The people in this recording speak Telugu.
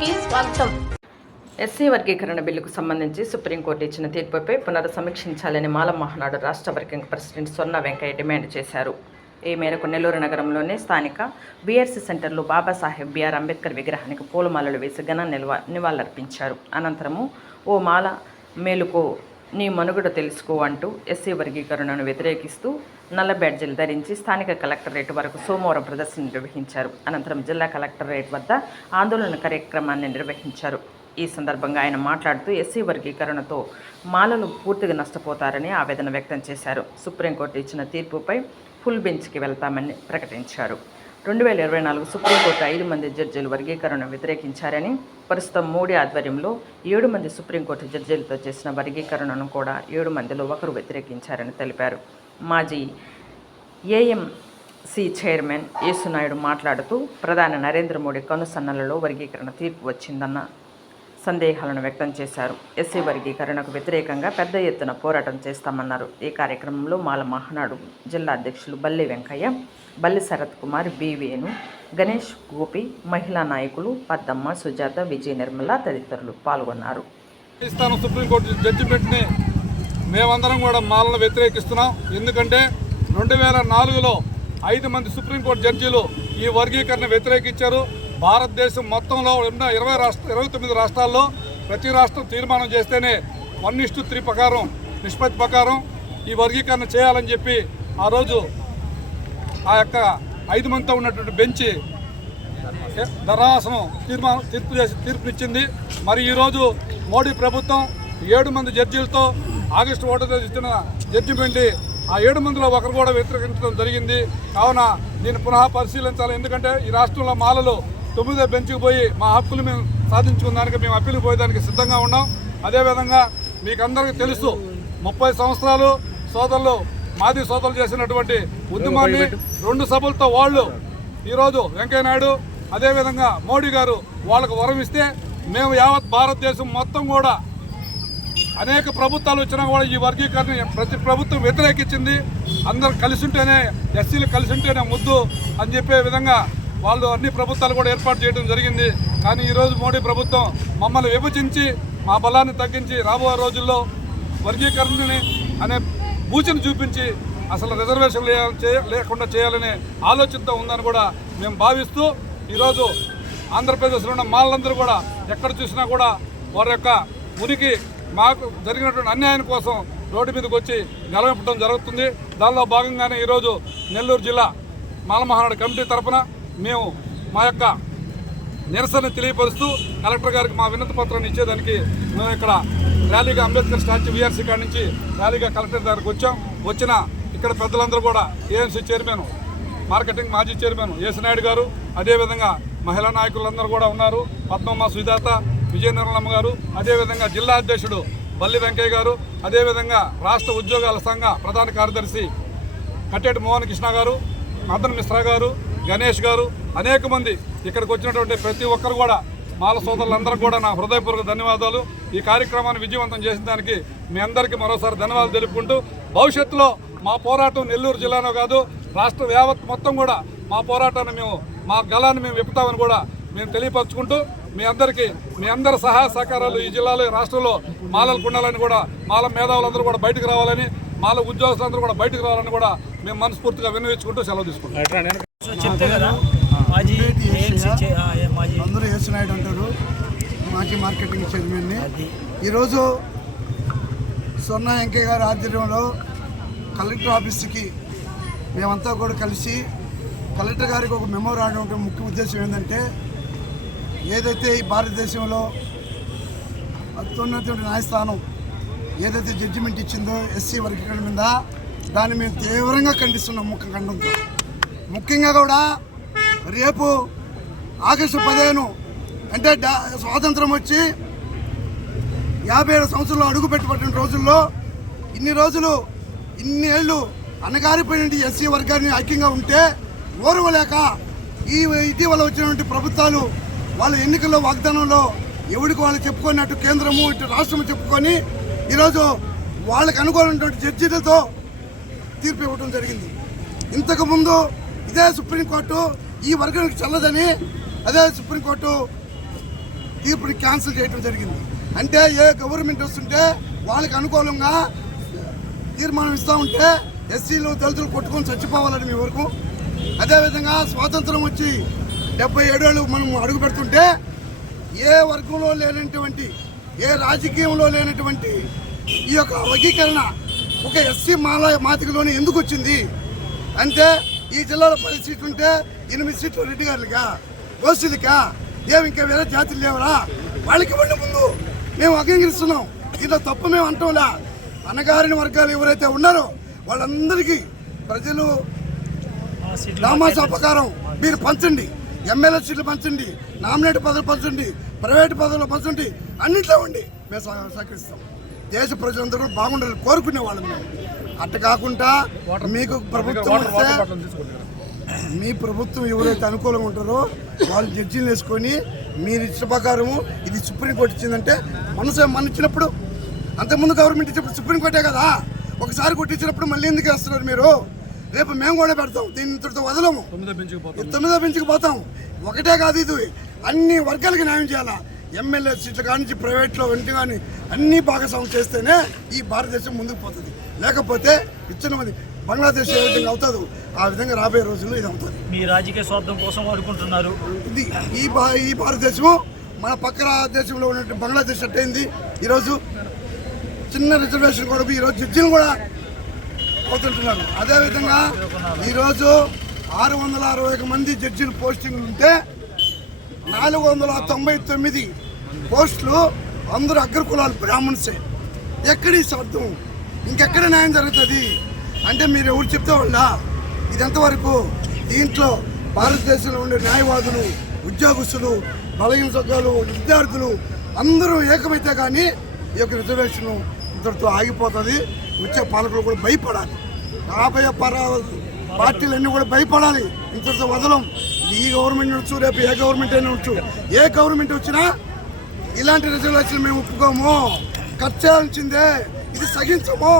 న్యూస్కి స్వాగతం. ఎస్సీ వర్గీకరణ బిల్లుకు సంబంధించి సుప్రీంకోర్టు ఇచ్చిన తీర్పుపై పునర్సమీక్షించాలని మాల మహానాడు రాష్ట్ర వర్కింగ్ ప్రెసిడెంట్ సొన్న వెంకయ్య డిమాండ్ చేశారు. ఈ మేరకు నెల్లూరు నగరంలోని స్థానిక బీఆర్సీ సెంటర్లో బాబాసాహెబ్ బిఆర్ అంబేద్కర్ విగ్రహానికి పూలమాలలు వేసి ఘన నివాళులర్పించారు. అనంతరము ఓ మాల మేలుకో నీ మనుగడ తెలుసుకో అంటూ ఎస్సీ వర్గీకరణను వ్యతిరేకిస్తూ నల్ల బ్యాడ్జీలు ధరించి స్థానిక కలెక్టరేట్ వరకు సోమవారం ప్రదర్శన నిర్వహించారు. అనంతరం జిల్లా కలెక్టరేట్ వద్ద ఆందోళన కార్యక్రమాన్ని నిర్వహించారు. ఈ సందర్భంగా ఆయన మాట్లాడుతూ ఎస్సీ వర్గీకరణతో మాలలు పూర్తిగా నష్టపోతారని ఆవేదన వ్యక్తం చేశారు. సుప్రీంకోర్టు ఇచ్చిన తీర్పుపై ఫుల్ బెంచ్కి వెళ్తామని ప్రకటించారు. 2024 సుప్రీంకోర్టు 5 మంది జడ్జీలు వర్గీకరణను వ్యతిరేకించారని, ప్రస్తుతం మోడీ ఆధ్వర్యంలో 7 మంది సుప్రీంకోర్టు జడ్జీలతో చేసిన వర్గీకరణను కూడా 7 మందిలో ఒకరు వ్యతిరేకించారని తెలిపారు. మాజీ ఏఎంసీ చైర్మన్ యేసునాయుడు మాట్లాడుతూ ప్రధాని నరేంద్ర మోడీ కనుసన్నలలో వర్గీకరణ తీర్పు వచ్చిందన్న సందేహాలను వ్యక్తం చేశారు. ఎస్సీ వర్గీకరణకు వ్యతిరేకంగా పెద్ద ఎత్తున పోరాటం చేస్తామన్నారు. ఈ కార్యక్రమంలో మాల మహానాడు జిల్లా అధ్యక్షులు బల్లి వెంకయ్య, బల్లి శరత్ కుమార్, బి వేణు, గణేష్, గోపి, మహిళా నాయకులు పద్దమ్మ, సుజాత, విజయ నిర్మల తదితరులు పాల్గొన్నారు. సుప్రీంకోర్టు జడ్జిమెంట్ని మేమందరం కూడా మాలను వ్యతిరేకిస్తున్నాం. ఎందుకంటే 2004లో 5 మంది సుప్రీంకోర్టు జడ్జీలు ఈ వర్గీకరణ వ్యతిరేకించారు. భారతదేశం మొత్తంలో ఉన్న 29 రాష్ట్రాల్లో ప్రతి రాష్ట్రం తీర్మానం చేస్తేనే 1:3 ప్రకారం నిష్పత్తి ప్రకారం ఈ వర్గీకరణ చేయాలని చెప్పి ఆ రోజు ఆ యొక్క 5 మందితో ఉన్నటువంటి బెంచ్ ధర్మాసనం తీర్పునిచ్చింది. మరి ఈరోజు మోడీ ప్రభుత్వం 7 మంది జడ్జీలతో ఆగస్టు 1వ ఇచ్చిన జడ్జిమెంట్ ఆ 7 మందిలో ఒకరు కూడా వ్యతిరేకించడం జరిగింది. కావున దీన్ని పునః పరిశీలించాలి. ఎందుకంటే ఈ రాష్ట్రంలో మాలలు 9వ బెంచ్కి పోయి మా హక్కులు మేము సాధించుకున్నానికి మేము అప్పీలు పోయేదానికి సిద్ధంగా ఉన్నాం. అదేవిధంగా మీకు అందరికీ తెలుసు 30 సంవత్సరాలు సోదరులు మాది సోదరులు చేసినటువంటి ఉద్యమాన్ని 2 సభలతో వాళ్ళు ఈరోజు వెంకయ్యనాయుడు అదేవిధంగా మోడీ గారు వాళ్ళకు వరం ఇస్తే మేము యావత్ భారతదేశం మొత్తం కూడా అనేక ప్రభుత్వాలు వచ్చినా కూడా ఈ వర్గీకరణ ప్రతి ప్రభుత్వం వ్యతిరేకించింది. అందరు కలిసి ఉంటేనే ఎస్సీలు కలిసి ఉంటేనే ముద్దు అని చెప్పే విధంగా వాళ్ళు అన్ని ప్రభుత్వాలు కూడా ఏర్పాటు చేయడం జరిగింది. కానీ ఈరోజు మోడీ ప్రభుత్వం మమ్మల్ని విభజించి మా బలాన్ని తగ్గించి రాబోయే రోజుల్లో వర్గీకరణని అనే బూచిని చూపించి అసలు రిజర్వేషన్ లేకుండా చేయాలనే ఆలోచనతో ఉందని కూడా మేము భావిస్తూ ఈరోజు ఆంధ్రప్రదేశ్లో ఉన్న మాలందరూ కూడా ఎక్కడ చూసినా కూడా వారి యొక్క ఉనికి మాకు జరిగినటువంటి అన్యాయం కోసం రోడ్డు మీదకి వచ్చి నిలబెట్టడం జరుగుతుంది. దానిలో భాగంగానే ఈరోజు నెల్లూరు జిల్లా మాల మహానాడు కమిటీ తరఫున మేము మా యొక్క నిరసన తెలియపరుస్తూ కలెక్టర్ గారికి మా వినతి పత్రాన్ని ఇచ్చేదానికి మేము ఇక్కడ ర్యాలీగా అంబేద్కర్ స్టాచ్యూ వీఆర్సీ కాడి నుంచి ర్యాలీగా కలెక్టర్ దగ్గరికి వచ్చిన ఇక్కడ పెద్దలందరూ కూడా ఏఎంసీ చైర్మన్, మార్కెటింగ్ మాజీ చైర్మన్ యేసునాయుడు గారు, అదేవిధంగా మహిళా నాయకులందరూ కూడా ఉన్నారు. పద్మమ్మ, సుజాత, విజయ నిర్మలమ్మ గారు, అదేవిధంగా జిల్లా అధ్యక్షుడు బల్లి వెంకయ్య గారు, అదేవిధంగా రాష్ట్ర ఉద్యోగాల సంఘ ప్రధాన కార్యదర్శి కట్టేటి మోహన్ కృష్ణ గారు, మదన్ మిశ్రా గారు, గణేష్ గారు, అనేక మంది ఇక్కడికి వచ్చినటువంటి ప్రతి ఒక్కరు కూడా మాల సోదరులందరూ కూడా నా హృదయపూర్వక ధన్యవాదాలు. ఈ కార్యక్రమాన్ని విజయవంతం చేసిన దానికి మీ అందరికీ మరోసారి ధన్యవాదాలు తెలుపుకుంటూ భవిష్యత్తులో మా పోరాటం నెల్లూరు జిల్లాలో కాదు రాష్ట్ర యావత్ మొత్తం కూడా మా పోరాటాన్ని మా గలాన్ని మేము విప్పుతామని కూడా మేము తెలియపరచుకుంటూ మీ అందరి సహాయ సహకారాలు ఈ జిల్లాలో ఈ రాష్ట్రంలో మాలలకు ఉండాలని కూడా మాల మేధావులందరూ కూడా బయటకు రావాలని మాల ఉద్యోగస్తులందరూ కూడా బయటకు రావాలని కూడా మేము మనస్ఫూర్తిగా విన్నవించుకుంటూ సెలవు తీసుకుంటాం. అందరూ యేసునాయుడు అంటారు, మాజీ మార్కెటింగ్ చైర్మన్ని. ఈరోజు సొన్న వెంకయ్య గారి ఆధ్వర్యంలో కలెక్టర్ ఆఫీస్కి మేమంతా కూడా కలిసి కలెక్టర్ గారికి ఒక మెమో రాయడం ముఖ్య ఉద్దేశం ఏంటంటే ఏదైతే ఈ భారతదేశంలో అత్యున్నత న్యాయస్థానం ఏదైతే జడ్జిమెంట్ ఇచ్చిందో ఎస్సీ వర్గీకరణ మీద దాన్ని మేము తీవ్రంగా ఖండిస్తున్నాం. ముఖ్యంగా కూడా రేపు ఆగస్టు 15 అంటే స్వాతంత్రం వచ్చి 57 సంవత్సరాలు అడుగుపెట్టబడిన రోజుల్లో ఇన్ని ఏళ్ళు అణగారిపోయిన ఎస్సీ వర్గాన్ని ఐక్యంగా ఉంటే ఓర్వలేక ఇటీవల వచ్చినటువంటి ప్రభుత్వాలు వాళ్ళ ఎన్నికల్లో వాగ్దానంలో ఎవరికి వాళ్ళు చెప్పుకున్నట్టు కేంద్రము ఇటు రాష్ట్రము చెప్పుకొని ఈరోజు వాళ్ళకి అనుకూలమైనటువంటి జడ్జీలతో తీర్పు ఇవ్వడం జరిగింది. ఇంతకుముందు ఇదే సుప్రీంకోర్టు ఈ వర్గానికి చెల్లదని అదే సుప్రీంకోర్టు తీర్పుని క్యాన్సిల్ చేయడం జరిగింది. అంటే ఏ గవర్నమెంట్ వస్తుంటే వాళ్ళకి అనుకూలంగా తీర్మానం ఇస్తూ ఉంటే ఎస్సీలు దళితులు కొట్టుకొని చచ్చిపోవాలని మీ వరకు. అదేవిధంగా స్వాతంత్రం వచ్చి 77 ఏళ్ళు మనం అడుగు పెడుతుంటే ఏ వర్గంలో లేనటువంటి, ఏ రాజకీయంలో లేనటువంటి ఈ యొక్క వర్గీకరణ ఒక ఎస్సీ మాతికలోనే ఎందుకు వచ్చింది అంటే, ఈ జిల్లాలో 10 సీట్లు ఉంటే 8 సీట్లు రెడ్డి గారులుగా, ఓసీలకా, ఇంకా వేరే జాతులు లేవరా, వాళ్ళకి ఇవ్వండి ముందు, మేము అంగీకరిస్తున్నాం. దీంట్లో తప్పు మేము అంటాంలా. అణగారిన వర్గాలు ఎవరైతే ఉన్నారో వాళ్ళందరికీ ప్రజలు నామాసా ప్రకారం మీరు పంచండి, ఎమ్మెల్యే సీట్లు పంచండి, నామినేట్ పదవులు పంచండి, ప్రైవేట్ పదవులు పంచండి, అన్నింటిలో ఉండి మేము సహకరిస్తాం. దేశ ప్రజలందరూ బాగుండాలని కోరుకునే వాళ్ళం మేము. అట్ట కాకుండా మీకు ప్రభుత్వం వస్తే, మీ ప్రభుత్వం ఎవరైతే అనుకూలంగా ఉంటారో వాళ్ళు జడ్జీలు వేసుకొని మీరు ఇచ్చిన ప్రకారము ఇది సుప్రీంకోర్టు ఇచ్చిందంటే మన ఇచ్చినప్పుడు, అంతకుముందు గవర్నమెంట్ ఇచ్చినప్పుడు సుప్రీంకోర్టే కదా, ఒకసారి కొట్టించినప్పుడు మళ్ళీ ఎందుకు వేస్తున్నారు మీరు? రేపు మేము కూడా పెడతాం, దీని ఇంతటితో వదలము, 9వ బెంచ్కి పోతాం. ఒకటే కాదు, ఇది అన్ని వర్గాలకి న్యాయం చేయాలా. ఎమ్మెల్యే సీట్లు కానీ ప్రైవేట్లో వెంట కానీ అన్ని భాగస్వామ్యం చేస్తేనే ఈ భారతదేశం ముందుకు పోతుంది. లేకపోతే ఇచ్చిన మంది బంగ్లాదేశ్ ఏ విధంగా అవుతుందో ఆ విధంగా రాబోయే రోజుల్లో ఇది అవుతుంది. మీ రాజకీయ స్వార్థం కోసం వాడుకుంటున్నారు. ఇది ఈ భారతదేశము మన పక్కన దేశంలో ఉన్నటువంటి బంగ్లాదేశ్ అట్టయింది. ఈరోజు చిన్న రిజర్వేషన్ కూడా ఈరోజు జడ్జీలు కూడా అవుతుంటున్నారు. అదేవిధంగా ఈరోజు 661 మంది జడ్జీలు పోస్టింగ్లు ఉంటే 499 పోస్టులు అందరూ అగ్రకులాలు, బ్రాహ్మణ్సే. ఎక్కడి స్వార్థం? ఇంకెక్కడ న్యాయం జరుగుతుంది అంటే మీరు ఎవరు చెప్తే వాళ్ళ ఇది ఎంతవరకు? దీంట్లో భారతదేశంలో ఉండే న్యాయవాదులు, ఉద్యోగస్తులు, బలహీన వర్గాలు, విద్యార్థులు అందరూ ఏకమైతే కానీ ఈ యొక్క రిజర్వేషన్ ఇంతటితో ఆగిపోతుంది. వచ్చే పాలకులు కూడా భయపడాలి, రాబోయే పార్టీలన్నీ కూడా భయపడాలి. ఇంతటితో వదలం. ఈ గవర్నమెంట్ వచ్చు, రేపు ఏ గవర్నమెంట్ అయినా వచ్చు, ఏ గవర్నమెంట్ వచ్చినా ఇలాంటి రిజర్వేషన్ మేము ఒప్పుకోము, ఖర్చు చేయాల్సిందే, ఇది సహించము.